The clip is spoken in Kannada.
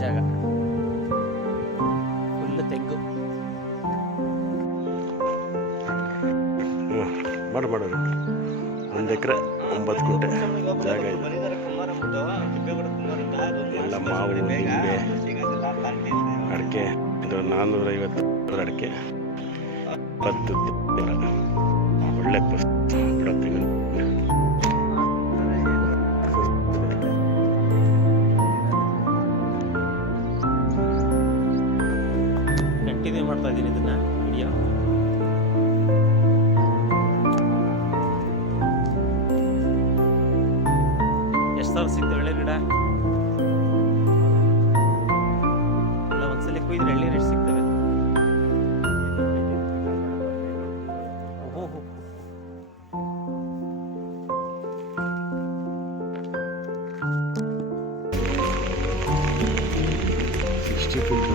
ಜಾಗ, ಫುಲ್ ತೆಂಗು. ಮಾಡೋದು 1 ಎಕರೆ 9 ಗುಂಟೆ ಜಾಗ ಇದೆ. ಎಲ್ಲ ಮಾವು, ನಿಂಬೆ, ಅಡಿಕೆ. ಇದು 450 ಅಡಿಕೆ, 10 ಒಳ್ಳೆ ಬಿಡುತ್ತೆ. ಕಂಟಿನ್ಯೂ ಮಾಡ್ತಾ ಇದ್ದೀನಿ ಇದನ್ನ ವಿಡಿಯೋ. ಎಷ್ಟು ಸಾವಿರ ಸಿಗ್ತವೆ ಎಳ್ಳೆ ಗಿಡ ಎಲ್ಲ ಒಂದ್ಸಲ ಕೊಯ್ದ್ರೆ ಎಳ್ಳೆ ಎಷ್ಟು ಸಿಗ್ತವೆ? ಓಹೋ, 60 ಫೀಟ್